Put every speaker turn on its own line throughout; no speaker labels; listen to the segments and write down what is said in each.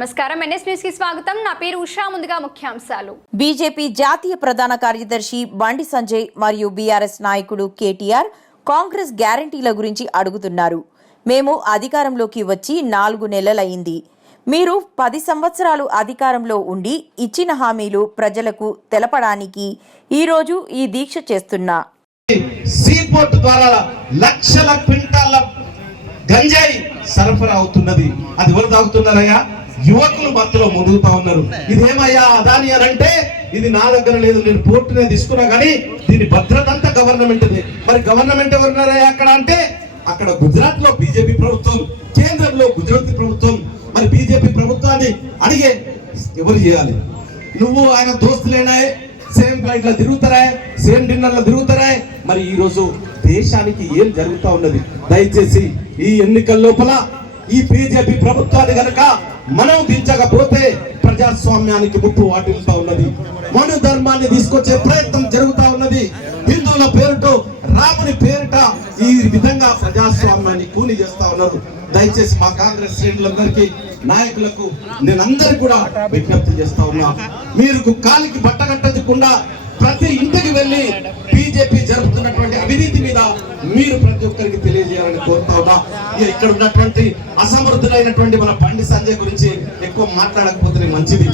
నమస్కారం. ఎన్ఎస్ న్యూస్కి స్వాగతం. నా పేరు ఉషా. ముందుగా ముఖ్యాంశాలు.
బీజేపీ జాతీయ ప్రధాన కార్యదర్శి బండి సంజయ్ మరియు బీఆర్ఎస్ నాయకుడు కేటీఆర్ కాంగ్రెస్ గ్యారంటీల గురించి అడుగుతున్నారు. మేము అధికారంలోకి వచ్చి నాలుగు నెలలయ్యింది. మీరు పది సంవత్సరాలు అధికారంలో ఉండి ఇచ్చిన హామీలు ప్రజలకు తెలపడానికి ఈరోజు ఈ దీక్ష చేస్తున్నా.
సీపోర్ట్ ద్వారా లక్షల క్వింటాల గంజాయి సరఫరా అవుతున్నది. అది ఎవరు తాగుతున్నారయ్యా? యువకులు మధ్యలో మునుగుతా ఉన్నారు. ఇదేమయ్యా అదాని అని అంటే ఇది నా దగ్గర లేదు నేను పోర్టునే తీసుకున్నా కానీ దీని భద్రత అంతా గవర్నమెంట్ మరి గవర్నమెంట్ ఎవరున్నారయ్యా అక్కడ అంటే అక్కడ గుజరాత్లో బీజేపీ ప్రభుత్వం కేంద్రంలో గుజరాత్ ప్రభుత్వం. మరి బీజేపీ ప్రభుత్వాన్ని అడిగే ఎవరు చేయాలి? నువ్వు ఆయన దోస్తులేనాయ్ సేమ్ ఫ్లైట్లో తిరుగుతారా? సేమ్ డిన్నర్లో తిరుగుతారా? మరి ఈ రోజు దేశానికి ఏం జరుగుతా ఉన్నది? దయచేసి ఈ ఎన్నికల లోపల ఈ బీజేపీ ప్రభుత్వాన్ని కనుక మనం దించకపోతే ప్రజాస్వామ్యానికి ముప్పు వాటిల్తా ఉన్నది. మను ధర్మాన్ని తీసుకొచ్చే ప్రయత్నం జరుగుతా ఉన్నది. హిందువుల పేరుతో రాముని పేరిట ఈ విధంగా ప్రజాస్వామ్యాన్ని కూని చేస్తా ఉన్నారు. దయచేసి మా కాంగ్రెస్ శ్రేణులందరికీ నాయకులకు నేను అందరికీ కూడా విజ్ఞప్తి చేస్తా ఉన్నా. మీరు కాలికి బట్ట కట్టకుండా ప్రతి ఇంటికి వెళ్ళి బీజేపీ జరుపుతున్నటువంటి అవినీతి మీద మీరు ప్రతి ఒక్కరికి తెలియజేయాలని కోరుతా ఉన్నా. ఇక్కడ ఉన్నటువంటి అసమర్థులైనటువంటి మన బండి సంజయ్ గురించి ఎక్కువ మాట్లాడకపోతే మంచిది.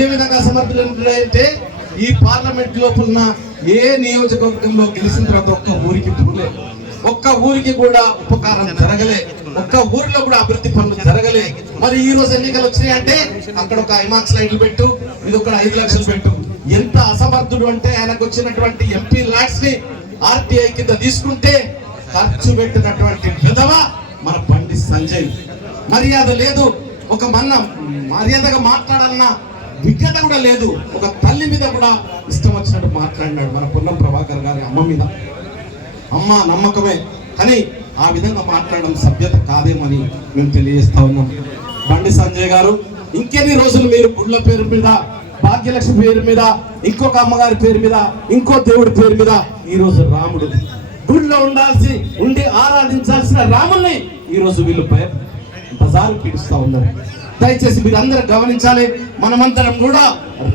ఏ విధంగా అసమర్థులంటే ఈ పార్లమెంట్ లోపల ఏ నియోజకవర్గంలో గెలిచిన తర్వాత ఒక్క ఊరికి పోలే ఒక్క ఊరికి కూడా ఉపకారం జరగలే. ఒక్క ఊరిలో కూడా అభివృద్ధి పనులు జరగలే. మరి ఈ రోజు ఎన్నికలు వచ్చినాయి అంటే అక్కడ ఒక ఐమాక్స్ లైన్లు పెట్టు ఇది ఒక ఐదు లక్షలు పెట్టు. ఎంత అసమర్థుడు అంటే ఆయనకు వచ్చినటువంటి ఎంపీ ల్యాడ్స్ని ఆర్టీఐ కింద తీసుకుంటే ఖర్చు పెట్టినటువంటి విధవ మన బండి సంజయ్. మర్యాద లేదు. ఒక మన్న మర్యాదగా మాట్లాడాలన్న విజ్ఞత కూడా లేదు. ఒక తల్లి మీద కూడా ఇష్టం వచ్చినట్టు మాట్లాడినాడు మన పొన్నం ప్రభాకర్ గారి అమ్మ మీద. అమ్మ నమ్మకమే. కానీ ఆ విధంగా మాట్లాడడం సభ్యత కాదేమని మేము తెలియజేస్తా ఉన్నాం. బండి సంజయ్ గారు ఇంకెన్ని రోజులు మీరు గుళ్ళ పేరు మీద భాగ్యలక్ష్మి పేరు మీద ఇంకొక అమ్మగారి పేరు మీద ఇంకో దేవుడి పేరు మీద ఈ రోజు రాముడు గుడిలో ఉండాల్సి ఉండి ఆరాధించాల్సిన రాముల్ని ఈ రోజు వీళ్ళు భయ బజారు పీడిస్తూ ఉన్నారు. దయచేసి మీరు అందరూ గమనించాలి మనమందరం కూడా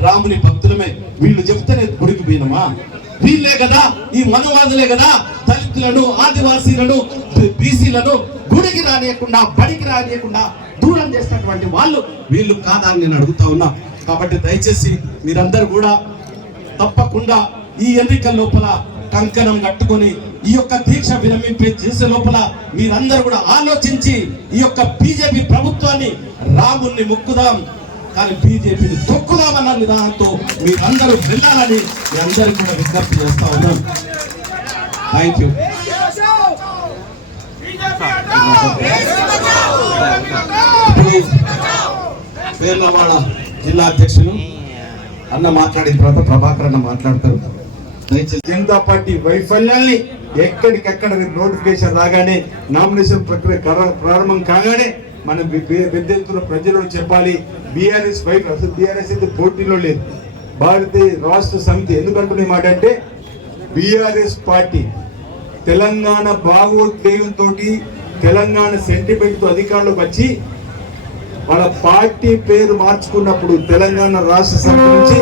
రాముని భక్తులమే. వీళ్ళు చెప్తేనే గుడికి పోయినమా? వీళ్ళే కదా ఈ మనవాదులే కదా దళితులను ఆదివాసీలను బీసీలను గుడికి రానియకుండా బడికి రానియకుండా దూరం చేసినటువంటి వాళ్ళు వీళ్ళు కాదా అని నేను అడుగుతా ఉన్నా. కాబట్టి దయచేసి మీరందరూ కూడా తప్పకుండా ఈ ఎన్నికల లోపల కంకణం కట్టుకొని ఈ యొక్క దీక్ష విరమింపే చేసే లోపల మీరందరూ కూడా ఆలోచించి ఈ యొక్క బీజేపీ ప్రభుత్వాన్ని రాముల్ని మొక్కుదాం కానీ బీజేపీని తొక్కుదామన్న విధానంతో మీరందరూ వెళ్ళాలని మీ అందరికీ కూడా విజ్ఞప్తి చేస్తా ఉన్నాం. Thank you Perlavada. జిల్లా అధ్యక్షులు అన్న మాట్లాడిన తర్వాత ప్రభాకర్ అన్న మాట్లాడతారు.
జనతా పార్టీ వైఫల్యాన్ని ఎక్కడికెక్కడ నోటిఫికేషన్ రాగానే నామినేషన్ ప్రక్రియ ప్రారంభం కాగానే మనం పెద్ద ఎత్తున చెప్పాలి బీఆర్ఎస్ వైఫ్ అసలు బీఆర్ఎస్ అయితే పోటీలో లేదు. భారతీయ రాష్ట్ర సమితి ఎందుకంటున్న మాట అంటే బీఆర్ఎస్ పార్టీ తెలంగాణ భావోద్వేగంతో తెలంగాణ సెంటిమెంట్తో అధికారంలోకి వచ్చి వాళ్ళ పార్టీ పేరు మార్చుకున్నప్పుడు తెలంగాణ రాష్ట్ర సమితి నుంచి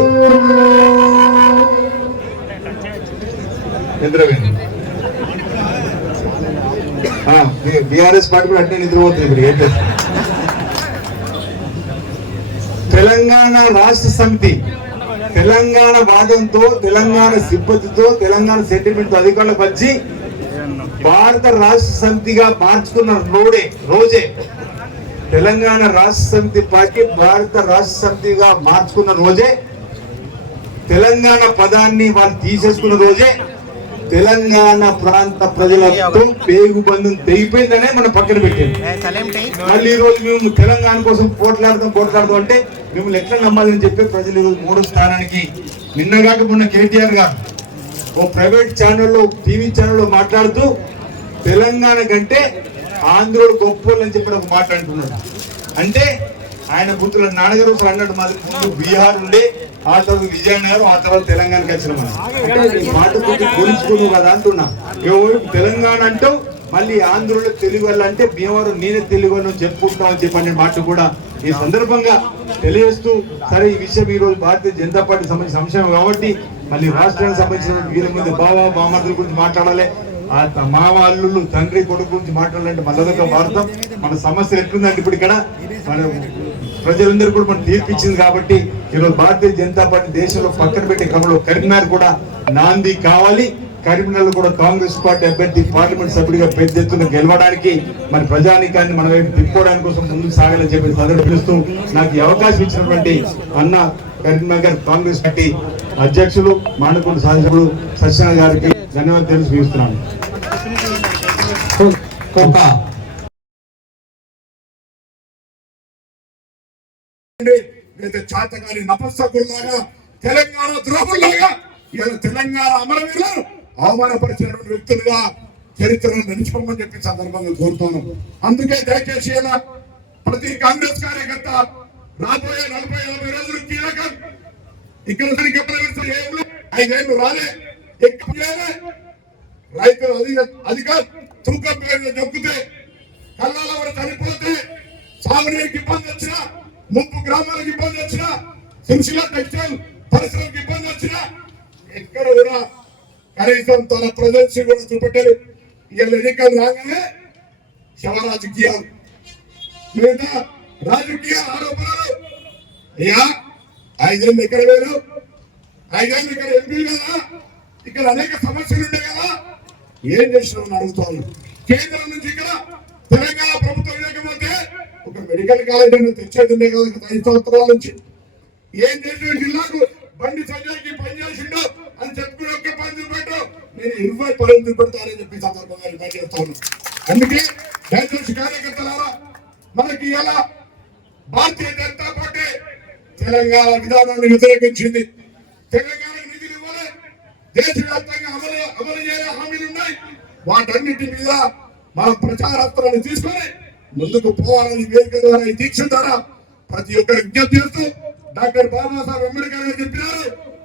బీఆర్ఎస్ పార్టీ కూడా అంటే నిద్రపోతుంది ఇప్పుడు ఏంటి తెలంగాణ రాష్ట్ర సమితి తెలంగాణ వాదంతో తెలంగాణ సిబ్బతితో తెలంగాణ సెంటిమెంట్ అధికారులకు వచ్చి భారత రాష్ట్ర సమితిగా మార్చుకున్న రోడే రోజే తెలంగాణ రాష్ట్ర సమితి పార్టీ భారత రాష్ట్ర సమితిగా మార్చుకున్న రోజే తెలంగాణ పదాన్ని వాళ్ళు తీసేసుకున్న రోజే తెలంగాణ ప్రాంత ప్రజలతో పేగు బంధం తెగిపోయిందనే మనం పక్కన పెట్టాం మళ్ళీ ఈ రోజు మేము తెలంగాణ కోసం పోట్లాడతాం పోట్లాడతాం అంటే మిమ్మల్ని ఎట్లా నమ్మాలని చెప్పి ప్రజలు ఈ రోజు మూడో స్థానానికి నిన్నగాక మొన్న కేటీఆర్ గారు ఓ ప్రైవేట్ ఛానల్లో టీవీ ఛానల్లో మాట్లాడుతూ తెలంగాణ కంటే ఆంధ్రుడు గొప్పోళ్ళు అని చెప్పి ఒక మాట్లాడుతున్నాడు అంటే ఆయన పుత్రుడు నాన్నగారు ఒకసారి అన్నాడు మాది ముందు బీహార్ ఉండే ఆ తర్వాత విజయనగరం ఆ తర్వాత తెలంగాణకి వచ్చిన మనం మాట కొద్ది పోల్చుకున్నావు కదా అంటున్నా. ఎవరు తెలంగాణ అంటావు మళ్ళీ ఆంధ్రులో తెలుగు వాళ్ళు అంటే భీమవరం నేనే తెలుగు చెప్పుకుంటాం అని చెప్పి అనే మాట కూడా ఈ సందర్భంగా తెలియజేస్తూ సరే ఈ విషయం ఈ రోజు భారతీయ జనతా పార్టీ సంబంధించిన అంశం కాబట్టి మళ్ళీ రాష్ట్రానికి సంబంధించిన వీళ్ళ ముందు బావ బామర్దుల గురించి మాట్లాడాలి. ఆ త- మామ అల్లుళ్ళు తండ్రి కొడుకు గురించి మాట్లాడాలంటే మళ్ళొక భారతం మన సమస్య ఎట్లుందంటే ఇప్పుడు ఇక్కడ మన ప్రజలందరూ కూడా మనం తీర్పిచ్చింది కాబట్టి ఈరోజు భారతీయ జనతా పార్టీ దేశంలో పక్కన పెట్టే క్రమంలో కరీంనగర్ కూడా నాంది కావాలి. కరీంనగర్ కూడా కాంగ్రెస్ పార్టీ అభ్యర్థి పార్లమెంట్ సభ్యుడిగా పెద్ద ఎత్తున గెలవడానికి మరి ప్రజానికాన్ని మన వైపు తిప్పుకోవడానికి కోసం ముందుకు సాగాలని చెప్పి సందర్భిస్తూ నాకు అవకాశం ఇచ్చినటువంటి అన్న కరీంనగర్ కాంగ్రెస్ పార్టీ అధ్యక్షులు మానకొండ శాసకుడు సత్యనారాయణ గారికి ధన్యవాదాలు తెలియజేస్తున్నాను.
చాతగాని తెలంగాణ ద్రోహుల్లాగా ఇలా తెలంగాణ అమరవీరులను అవమానపరిచినటువంటి వ్యక్తులుగా చరిత్రను నిలిచిపోమని చెప్పి సందర్భంగా కోరుతాను. అందుకే దయచేసి ఇలా ప్రతి కాంగ్రెస్ కార్యకర్త రాబోయే నలభై యాభై రోజులు కీలకం. ఇక్కడ ఎప్పుడు ఐదేళ్ళు రాలే. ఎక్కువ రైతులు అధిక తూకం దొక్కితే కళ్ళాల కూడా చనిపోతే సాగునీరుకి ఇబ్బంది వచ్చినా ముప్పు గ్రామాలకు ఇబ్బంది వచ్చినా సిరిసిల్ల టెక్స్టైల్ పరిశ్రమకి ఇబ్బంది వచ్చినా ఎక్కడ కూడా కనీసం తన ప్రజెన్స్ కూడా చూపెట్టారు ఇవాళ ఎన్నికలు రాగానే శవ రాజకీయాలు మిగతా రాజకీయ ఆరోపణలు అయ్యా ఐదేళ్ళు ఎక్కడ వేరు ఐదేళ్ళు ఇక్కడ ఎంపీ కదా ఇక్కడ అనేక సమస్యలు ఉన్నాయి కదా. ఏం చేసినామని అడుగుతాను కేంద్రం నుంచి ఇక్కడ తెలంగాణ ప్రభుత్వం లేకపోతే ఒక మెడికల్ కాలేజ్ అనేది తెచ్చేది ఉండే కదా గత ఐదు సంవత్సరాల నుంచి. ఏం చేసిన జిల్లాకు? బండి సంజయ్కి పని చేసిండు. అని చెప్పుకుని ఒక్క పని చూపెట్టు. నేను ఇరవై పనులు చూపెడతానని చెప్పి సందర్భంగా డిమాండ్ చేస్తాను అందుకే దయచేసి కార్యకర్తలారా మనకి ఎలా భారతీయ జనతా పార్టీ తెలంగాణ విధానాన్ని వ్యతిరేకించింది. తెలంగాణ నిధులు ఇవ్వాలి. దేశవ్యాప్తంగా అమలు అమలు చేయాలి. వాటన్నిటి మీద మన ప్రచారాస్త్రాన్ని తీసుకొని ముందుకు పోవాలని వేదిక ద్వారా ఈ దీక్ష ద్వారా ప్రతి ఒక్కరి విజ్ఞప్తి చేస్తూ డాక్టర్ బాబాసాహెబ్ అంబేద్కర్ గారు చెప్పినారు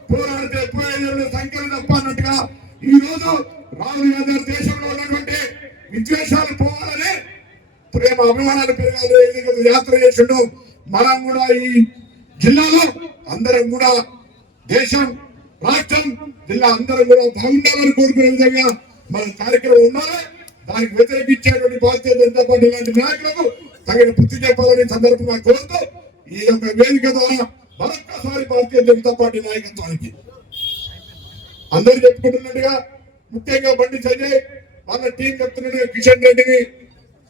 పోరాడితే ప్రయోజనం సంఖ్యలు తప్ప అన్నట్టుగా. ఈ రోజు రాహుల్ గాంధీ దేశంలో ఉన్నటువంటి విద్వేషాలు పోవాలని ప్రేమ అభిమానాలు పెరగాలి యాత్ర చేసిండు. మనం కూడా ఈ జిల్లాలో అందరం కూడా దేశం రాష్ట్రం జిల్లా అందరం కూడా బాగుండాలని కోరుకునే విధంగా మన కార్యక్రమం ఉండాలి దానికి వ్యతిరేకించేటువంటి భారతీయ జనతా పార్టీ లాంటి నాయకులకు తగిన బుద్ధి చెప్పాలని సందర్భంగా కోరుతూ ఈ యొక్క వేదిక ద్వారా మరొక్కసారి భారతీయ జనతా పార్టీ నాయకత్వానికి అందరూ చెప్పుకుంటున్నట్టుగా ముఖ్యంగా బండి సంజయ్ వాళ్ళ టీం చెప్తున్నట్టుగా కిషన్ రెడ్డిని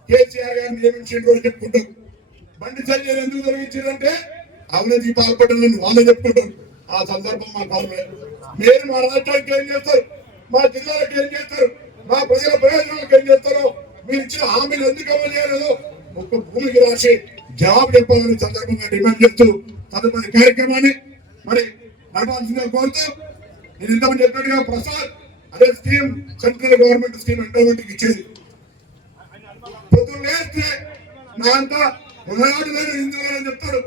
కేసీఆర్ గారిని నియమించిండ్రు అని చెప్పుకుంటారు బండి సంజయ్ ఎందుకు తొలగించారంటే అవినీతికి పాల్పడాలని వాళ్ళే చెప్పుకుంటారు. ఆ సందర్భం మాకు అవసరం మీరు మా రాష్ట్రానికి ఏం చేస్తారు? మా జిల్లాలకు ఏం చేస్తారు? మా ప్రజల ప్రయోజనాలకు ఏం చేస్తారో మీరు ఇచ్చిన హామీలు ఎందుకు అమలు చేయలేదో ఒక భూమికి రాసి జవాబు చెప్పాలని సందర్భంగా డిమాండ్ చేస్తూ తదుపరి కార్యక్రమాన్ని మరి నడపాల్సిందిగా కోరుతూ నేను ఇంతమంది చెప్పినట్టుగా ప్రసాద్ అదే scheme central government scheme endowment ఇచ్చేది. పొద్దున్న లేస్తే నా అంతా ఉన్నాడు లేదు హిందువులు చెప్తాడు.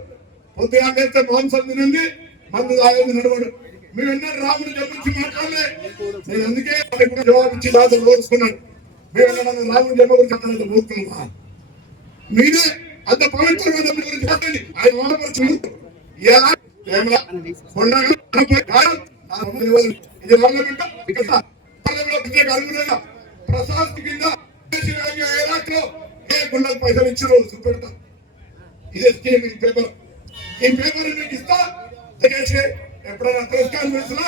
పొద్దున లేస్తే మాంసం తినండి మందు తాగేది నడవడు. మేము ఎన్నో రాముడు జన్మించి మాట్లాడలే. నేను అందుకే వాళ్ళకి కూడా దాదాపు రోజుకున్నాను మేము ఎన్నడన్నా రాముడు జన్మ గురించి అంత మూర్ఖులమా మీరే అంత పవిత్రమైన గురించి చెప్పండి ఆయన మానపరచు ఎలా కాదు. ప్రశాంత్ కింద ఏ రాష్ట్రంలో పైసలు ఇచ్చిన చూపెడతా. ఇదే స్కీమ్ ఈ పేపర్. ఈ పేపర్ మీకు ఇస్తా. దయచేసి ఎప్పుడైనా పురస్కారం వేసినా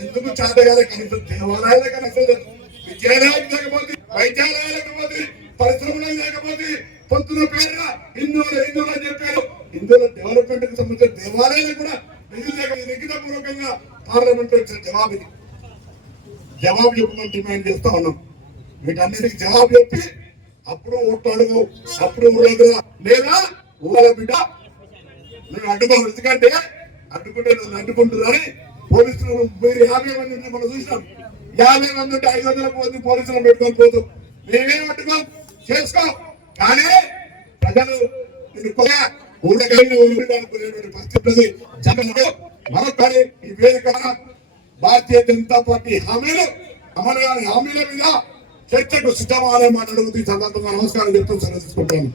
ఎందుకు చేతగానే కనీసం దేవాలయాలే కనీసం విద్యాలయాలకు లేకపోతే వైద్యాలయాలు లేకపోతే పరిశ్రమలు లేకపోతే పొద్దున పేరున హిందువులు హిందువులు అని చెప్పారు. హిందువుల డెవలప్మెంట్కి సంబంధించిన దేవాలయాలు కూడా నిధులు లేక లిఖిత పూర్వకంగా పార్లమెంట్ వచ్చిన జవాబు ఇది. జవాబు చెప్పమని డిమాండ్ చేస్తా ఉన్నాం. వీటన్నిటికి జవాబు చెప్పి అప్పుడు ఓట్లు అడుగు అప్పుడు ఊళ్ళో లేదా ఊళ్ళ బిడ్డ నువ్వు అడ్డుకోవు ఎందుకంటే అడ్డుకుంటే నన్ను అడ్డుకుంటుందని పోలీసులు మీరు యాభై మంది ఉంటే మనం చూసినాం. యాభై మంది ఉంటే ఐదు వందల మంది పోలీసులను పెట్టుకొని పోతాం మేమేం అడ్డుకోం? చేసుకో. కానీ ప్రజలు నిన్ను ఊరుకునేటువంటి పరిస్థితి ఉన్నది. మరొకటి ఈ వేదిక భారతీయ జనతా పార్టీ హామీలు అమలు కాని హామీల మీద చర్చకు సిద్ధమాలే మాట అడుగుతూ ఈ సందర్భంగా నమస్కారం చెప్తూ సరే తీసుకుంటాను